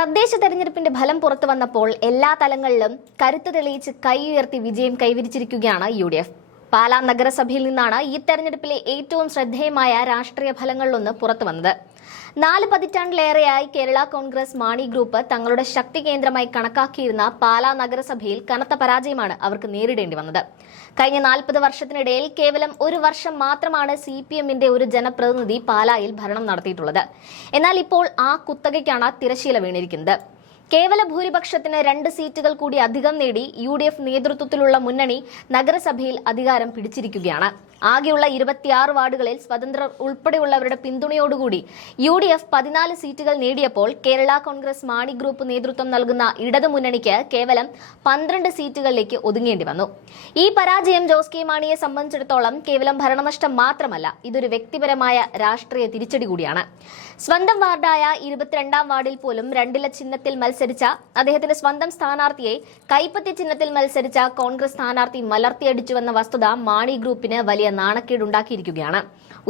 തദ്ദേശ തെരഞ്ഞെടുപ്പിന്റെ ഫലം പുറത്തു വന്നപ്പോൾ എല്ലാ തലങ്ങളിലും കരുത്ത് തെളിയിച്ച് കൈയുയർത്തി വിജയം കൈവരിച്ചിരിക്കുകയാണ് UDF. പാലാ നഗരസഭയിൽ നിന്നാണ് ഈ തെരഞ്ഞെടുപ്പിലെ ഏറ്റവും ശ്രദ്ധേയമായ രാഷ്ട്രീയ ഫലങ്ങളിലൊന്ന് പുറത്തു വന്നത്. 4 പതിറ്റാണ്ടിലേറെയായി കേരള കോൺഗ്രസ് മാണി ഗ്രൂപ്പ് തങ്ങളുടെ ശക്തി കേന്ദ്രമായി കണക്കാക്കിയിരുന്ന പാലാ നഗരസഭയിൽ കനത്ത പരാജയമാണ് അവർക്ക് നേരിടേണ്ടി വന്നത്. കഴിഞ്ഞ 40 വർഷത്തിനിടയിൽ കേവലം ഒരു വർഷം മാത്രമാണ് CPMന്റെ ഒരു ജനപ്രതിനിധി പാലായിൽ ഭരണം നടത്തിയിട്ടുള്ളത്. എന്നാൽ ഇപ്പോൾ ആ കുത്തകയ്ക്കാണ് തിരശ്ശീല വീണിരിക്കുന്നത്. കേവല ഭൂരിപക്ഷത്തിന് 2 സീറ്റുകൾ കൂടി അധികം നേടി UDF നേതൃത്വത്തിലുള്ള മുന്നണി നഗരസഭയിൽ അധികാരം പിടിച്ചിരിക്കുകയാണ്. ആകെയുള്ള 26 വാർഡുകളിൽ സ്വതന്ത്രർ ഉൾപ്പെടെയുള്ളവരുടെ പിന്തുണയോടുകൂടി UDF 14 സീറ്റുകൾ നേടിയപ്പോൾ കേരള കോൺഗ്രസ് മാണി ഗ്രൂപ്പ് നേതൃത്വം നൽകുന്ന ഇടതുമുന്നണിക്ക് കേവലം 12 സീറ്റുകളിലേക്ക് ഒതുങ്ങേണ്ടി വന്നു. ഈ പരാജയം ജോസ് കെ മാണിയെ സംബന്ധിച്ചിടത്തോളം കേവലം ഭരണനഷ്ടം മാത്രമല്ല, ഇതൊരു വ്യക്തിപരമായ രാഷ്ട്രീയ തിരിച്ചടി കൂടിയാണ്. സ്വന്തം വാർഡായ 22ാം വാർഡിൽ പോലും 2 ചിഹ്നത്തിൽ മത്സരിച്ച അദ്ദേഹത്തിന്റെ സ്വന്തം സ്ഥാനാർത്ഥിയെ കൈപ്പത്തി ചിഹ്നത്തിൽ മത്സരിച്ച കോൺഗ്രസ് സ്ഥാനാർത്ഥി മലർത്തിയടിച്ചുവെന്ന വസ്തുത മാണി ഗ്രൂപ്പിന് വലിയ നാണക്കേടുണ്ടാക്കിയിരിക്കുകയാണ്.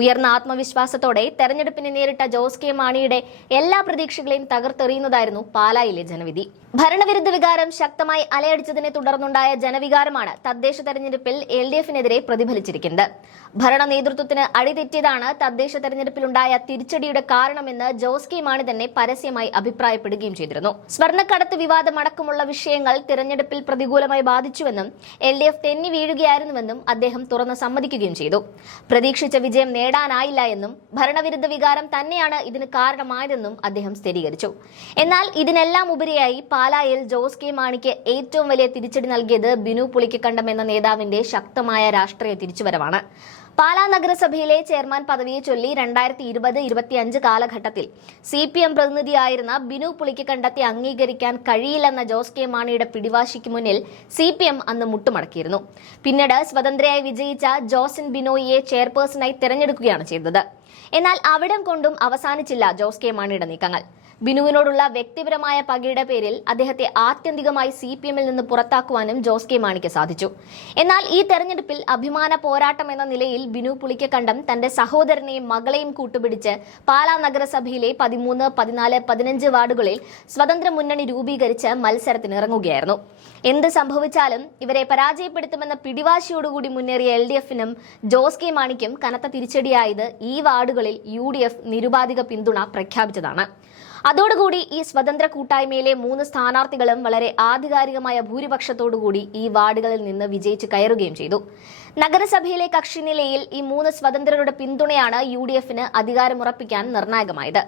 ഉയർന്ന ആത്മവിശ്വാസത്തോടെ തെരഞ്ഞെടുപ്പിനെ നേരിട്ട ജോസ് കെ മാണിയുടെ എല്ലാ പ്രതീക്ഷകളെയും തകർത്തെറിയുന്നതായിരുന്നു പാലായിലെ ജനവിധി. ഭരണവിരുദ്ധ വികാരം ശക്തമായി അലയടിച്ചതിനെ തുടർന്നുണ്ടായ ജനവികാരമാണ് തദ്ദേശ തെരഞ്ഞെടുപ്പിൽ LDFനെതിരെ പ്രതിഫലിച്ചിരിക്കുന്നത്. ഭരണ നേതൃത്വത്തിന് അടിതെറ്റിയതാണ് തദ്ദേശ തെരഞ്ഞെടുപ്പിലുണ്ടായ തിരിച്ചടിയുടെ കാരണമെന്ന് ജോസ് കെ മാണി തന്നെ പരസ്യമായി അഭിപ്രായപ്പെടുകയും ചെയ്തിരുന്നു. സ്വർണ്ണക്കടത്ത് വിവാദം അടക്കമുള്ള വിഷയങ്ങൾ തിരഞ്ഞെടുപ്പിൽ പ്രതികൂലമായി ബാധിച്ചുവെന്നും LDF തെന്നി വീഴുകയായിരുന്നുവെന്നും അദ്ദേഹം തുറന്ന് സമ്മതിക്കുകയും ചെയ്തു. പ്രതീക്ഷിച്ച വിജയം നേടാനായില്ല എന്നും ഭരണവിരുദ്ധ വികാരം തന്നെയാണ് ഇതിന് കാരണമായതെന്നും അദ്ദേഹം സ്ഥിരീകരിച്ചു. എന്നാൽ ഇതിനെല്ലാം ഉപരിയായി പാലായിൽ ജോസ് കെ മാണിക്ക് ഏറ്റവും വലിയ തിരിച്ചടി നൽകിയത് ബിനു പുളിക്കക്കണ്ടം എന്ന നേതാവിന്റെ ശക്തമായ രാഷ്ട്രീയ തിരിച്ചുവരവാണ്. പാലാ നഗരസഭയിലെ ചെയർമാൻ പദവിയെ ചൊല്ലി 2020-25 കാലഘട്ടത്തിൽ CPM പ്രതിനിധിയായിരുന്ന ബിനു പുളിക്കക്കണ്ടത്തെ അംഗീകരിക്കാൻ കഴിയില്ലെന്ന ജോസ് കെ മാണിയുടെ പിടിവാശിക്ക് മുന്നിൽ CPM അന്ന് മുട്ടുമടക്കിയിരുന്നു. പിന്നീട് സ്വതന്ത്രയായി വിജയിച്ച ജോസിൻ ബിനോയിയെ ചെയർപേഴ്സണായി തെരഞ്ഞെടുക്കുകയാണ് ചെയ്തത്. എന്നാൽ അവിടം കൊണ്ടും അവസാനിച്ചില്ല ജോസ് കെ മാണിയുടെ നീക്കങ്ങൾ. ബിനുവിനോടുള്ള വ്യക്തിപരമായ പകയുടെ പേരിൽ അദ്ദേഹത്തെ ആത്യന്തികമായി CPMൽ നിന്ന് പുറത്താക്കുവാനും ജോസ് കെ മാണിക്ക് സാധിച്ചു. എന്നാൽ ഈ തെരഞ്ഞെടുപ്പിൽ അഭിമാന പോരാട്ടം എന്ന നിലയിൽ ബിനു പുളിക്കക്കണ്ടം തന്റെ സഹോദരനെയും മകളെയും കൂട്ടുപിടിച്ച് പാലാ നഗരസഭയിലെ 13, 14, 15 വാർഡുകളിൽ സ്വതന്ത്ര മുന്നണി രൂപീകരിച്ച് മത്സരത്തിനിറങ്ങുകയായിരുന്നു. എന്ത് സംഭവിച്ചാലും ഇവരെ പരാജയപ്പെടുത്തുമെന്ന പിടിവാശിയോടുകൂടി മുന്നേറിയ LDFനും ജോസ് കെ മാണിക്കും കനത്ത തിരിച്ചടിയായത് ഈ വാർഡുകളിൽ UDF നിരുപാധിക പിന്തുണ പ്രഖ്യാപിച്ചതാണ്. അതോടുകൂടി ഈ സ്വതന്ത്ര കൂട്ടായ്മയിലെ 3 സ്ഥാനാർത്ഥികളും വളരെ ആധികാരികമായ ഭൂരിപക്ഷത്തോടുകൂടി ഈ വാർഡുകളിൽ നിന്ന് വിജയിച്ച് കയറുകയും ചെയ്തു. നഗരസഭയിലെ കക്ഷിനിലയിൽ ഈ 3 സ്വതന്ത്രരുടെ പിന്തുണയാണ് UDFന് അധികാരമുറപ്പിക്കാൻ നിർണായകമായത്.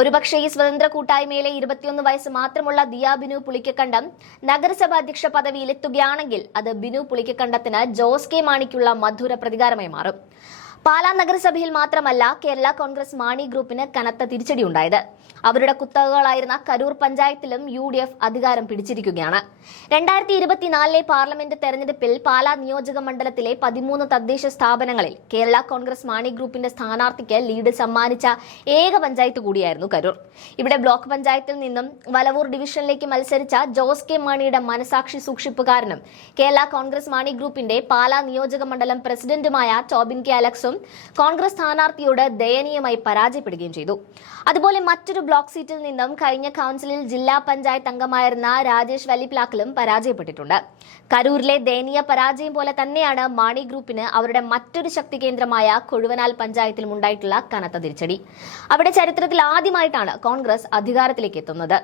ഒരുപക്ഷെ ഈ സ്വതന്ത്ര കൂട്ടായ്മയിലെ 21 വയസ്സ് മാത്രമുള്ള ദിയ ബിനു പുളിക്കക്കണ്ടം നഗരസഭാ അധ്യക്ഷ പദവിയിലെത്തുകയാണെങ്കിൽ അത് ബിനു പുളിക്കക്കണ്ടത്തിന് ജോസ് കെ മാണിക്കുള്ള മധുര പ്രതികാരമായി മാറും. പാലാ നഗരസഭയിൽ മാത്രമല്ല കേരള കോൺഗ്രസ് മാണി ഗ്രൂപ്പിന് കനത്ത തിരിച്ചടിയുണ്ടായത്. അവരുടെ കുത്തകകളായിരുന്ന കരൂർ പഞ്ചായത്തിലും UDF അധികാരം പിടിച്ചിരിക്കുകയാണ്. 2024 പാർലമെന്റ് തെരഞ്ഞെടുപ്പിൽ പാലാ നിയോജക മണ്ഡലത്തിലെ 13 തദ്ദേശ സ്ഥാപനങ്ങളിൽ കേരള കോൺഗ്രസ് മാണി ഗ്രൂപ്പിന്റെ സ്ഥാനാർത്ഥിക്ക് ലീഡ് സമ്മാനിച്ച ഏക പഞ്ചായത്ത് കൂടിയായിരുന്നു കരൂർ. ഇവിടെ ബ്ലോക്ക് പഞ്ചായത്തിൽ നിന്നും വലവൂർ ഡിവിഷനിലേക്ക് മത്സരിച്ച ജോസ് കെ മാണിയുടെ മനസാക്ഷി സൂക്ഷിപ്പുകാരനും കേരള കോൺഗ്രസ് മാണി ഗ്രൂപ്പിന്റെ പാലാ നിയോജക മണ്ഡലം പ്രസിഡന്റുമായ ടോബിൻ കെ അലക്സും കോൺഗ്രസ് സ്ഥാനാർത്ഥിയോട് ദയനീയമായി പരാജയപ്പെടുകയും ചെയ്തു. അതുപോലെ മറ്റൊരു ബ്ലോക്ക് സീറ്റിൽ നിന്നും കഴിഞ്ഞ കൌൺസിലിൽ ജില്ലാ പഞ്ചായത്ത് അംഗമായിരുന്ന രാജേഷ് വല്ലിപ്ലാക്കലും പരാജയപ്പെട്ടിട്ടുണ്ട്. കരൂരിലെ ദയനീയ പരാജയം പോലെ തന്നെയാണ് മാണി ഗ്രൂപ്പിന് അവരുടെ മറ്റൊരു ശക്തി കേന്ദ്രമായ കൊഴുവനാൽ പഞ്ചായത്തിലും ഉണ്ടായിട്ടുള്ള കനത്ത തിരിച്ചടി. അവിടെ ചരിത്രത്തിൽ ആദ്യമായിട്ടാണ് കോൺഗ്രസ് അധികാരത്തിലേക്ക് എത്തുന്നത്.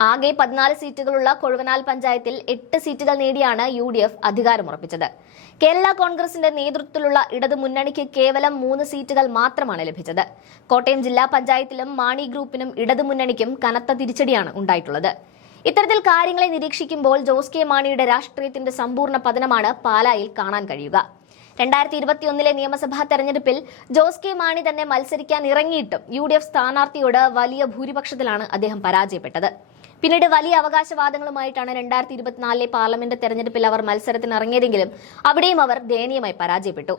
ആകെ 14 സീറ്റുകളുള്ള കൊഴുവനാൽ പഞ്ചായത്തിൽ 8 സീറ്റുകൾ നേടിയാണ് UDF അധികാരമുറപ്പിച്ചത്. കേരള കോൺഗ്രസിന്റെ നേതൃത്വത്തിലുള്ള ഇടതു മുന്നണിക്ക് കേവലം 3 സീറ്റുകൾ മാത്രമാണ് ലഭിച്ചത്. കോട്ടയം ജില്ലാ പഞ്ചായത്തിലും മാണി ഗ്രൂപ്പിനും ഇടതു മുന്നണിക്കും കനത്ത തിരിച്ചടിയാണ് ഉണ്ടായിട്ടുള്ളത്. ഇത്തരത്തിൽ കാര്യങ്ങളെ നിരീക്ഷിക്കുമ്പോൾ ജോസ് കെ മാണിയുടെ രാഷ്ട്രീയത്തിന്റെ സമ്പൂർണ്ണ പതനമാണ് പാലായിൽ കാണാൻ കഴിയുക. 2021 നിയമസഭാ തെരഞ്ഞെടുപ്പിൽ ജോസ് കെ മാണി തന്നെ മത്സരിക്കാൻ ഇറങ്ങിയിട്ടും UDF സ്ഥാനാർത്ഥിയോട് വലിയ ഭൂരിപക്ഷത്തിലാണ് അദ്ദേഹം പരാജയപ്പെട്ടത്. പിന്നീട് വലിയ അവകാശവാദങ്ങളുമായിട്ടാണ് 2024 പാർലമെന്റ് തെരഞ്ഞെടുപ്പിൽ അവർ മത്സരത്തിനിറങ്ങിയതെങ്കിലും അവിടെയും അവർ ദയനീയമായി പരാജയപ്പെട്ടു.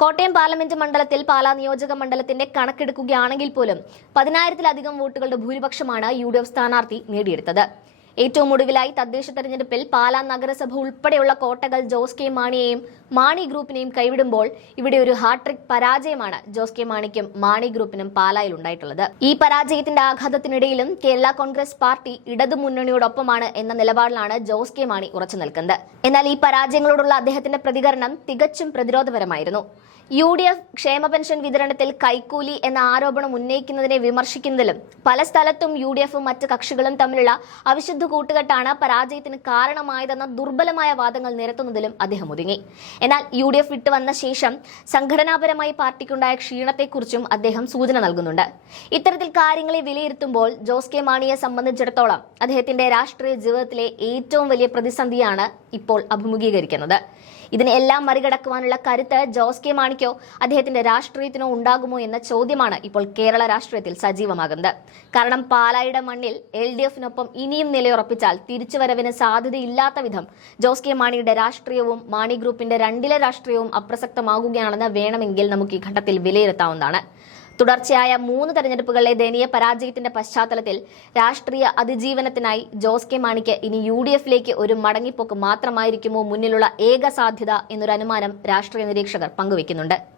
കോട്ടയം പാർലമെന്റ് മണ്ഡലത്തിൽ പാലാ നിയോജക മണ്ഡലത്തിന്റെ കണക്കെടുക്കുകയാണെങ്കിൽ പോലും 10,000-ലധികം വോട്ടുകളുടെ ഭൂരിപക്ഷമാണ് UDF സ്ഥാനാർത്ഥി നേടിയെടുത്തത്. ഏറ്റവും ഒടുവിലായി തദ്ദേശ തെരഞ്ഞെടുപ്പിൽ പാലാ നഗരസഭ ഉൾപ്പെടെയുള്ള കോട്ടകൾ ജോസ് കെ മാണിയെയും മാണി ഗ്രൂപ്പിനെയും കൈവിടുമ്പോൾ ഇവിടെ ഒരു ഹാട്രിക് പരാജയമാണ് ജോസ് കെ മാണിക്കും മാണി ഗ്രൂപ്പിനും പാലായിൽ ഉണ്ടായിട്ടുള്ളത്. ഈ പരാജയത്തിന്റെ ആഘാതത്തിനിടയിലും കേരള കോൺഗ്രസ് പാർട്ടി ഇടതുമുന്നണിയോടൊപ്പമാണ് എന്ന നിലപാടിലാണ് ജോസ് കെ മാണി ഉറച്ചു നിൽക്കുന്നത്. എന്നാൽ ഈ പരാജയങ്ങളോടുള്ള അദ്ദേഹത്തിന്റെ പ്രതികരണം തികച്ചും പ്രതിരോധപരമായിരുന്നു. UDF ക്ഷേമ പെൻഷൻ വിതരണത്തിൽ കൈക്കൂലി എന്ന ആരോപണം ഉന്നയിക്കുന്നതിനെ വിമർശിക്കുന്നതിലും പല സ്ഥലത്തും UDFും മറ്റ് കക്ഷികളും തമ്മിലുള്ള അവിശുദ്ധ കൂട്ടുകെട്ടാണ് പരാജയത്തിന് കാരണമായതെന്ന ദുർബലമായ വാദങ്ങൾ നിരത്തുന്നതിലും അദ്ദേഹം ഒതുങ്ങി. എന്നാൽ UDF വിട്ടുവന്ന ശേഷം സംഘടനാപരമായി പാർട്ടിക്കുണ്ടായ ക്ഷീണത്തെക്കുറിച്ചും അദ്ദേഹം സൂചന നൽകുന്നുണ്ട്. ഇത്തരത്തിൽ കാര്യങ്ങളെ വിലയിരുത്തുമ്പോൾ ജോസ് കെ മാണിയെ സംബന്ധിച്ചിടത്തോളം അദ്ദേഹത്തിന്റെ രാഷ്ട്രീയ ജീവിതത്തിലെ ഏറ്റവും വലിയ പ്രതിസന്ധിയാണ് ഇപ്പോൾ അഭിമുഖീകരിക്കുന്നത്. ഇതിനെ എല്ലാം മറികടക്കുവാനുള്ള കരുത്ത് ജോസ് കെ മാണിക്കോ അദ്ദേഹത്തിന്റെ രാഷ്ട്രീയത്തിനോ ഉണ്ടാകുമോ എന്ന ചോദ്യമാണ് ഇപ്പോൾ കേരള രാഷ്ട്രീയത്തിൽ സജീവമാകുന്നത്. കാരണം പാലായുടെ മണ്ണിൽ LDFിനൊപ്പം ഇനിയും നിലയുറപ്പിച്ചാൽ തിരിച്ചുവരവിന് സാധ്യതയില്ലാത്ത വിധം ജോസ് കെ മാണിയുടെ രാഷ്ട്രീയവും മാണി ഗ്രൂപ്പിന്റെ രണ്ടിലെ രാഷ്ട്രീയവും അപ്രസക്തമാകുകയാണെന്ന് വേണമെങ്കിൽ നമുക്ക് ഈ ഘട്ടത്തിൽ വിലയിരുത്താവുന്നതാണ്. തുടർച്ചയായ 3 തെരഞ്ഞെടുപ്പുകളിലെ ദയനീയ പരാജയത്തിന്റെ പശ്ചാത്തലത്തിൽ രാഷ്ട്രീയ അതിജീവനത്തിനായി ജോസ് കെ മാണിക്ക് ഇനി UDFിലേക്ക് ഒരു മടങ്ങിപ്പോക്ക് മാത്രമായിരിക്കുമോ മുന്നിലുള്ള ഏക സാധ്യത എന്നൊരു അനുമാനം രാഷ്ട്രീയ നിരീക്ഷകർ പങ്കുവയ്ക്കുന്നുണ്ട്.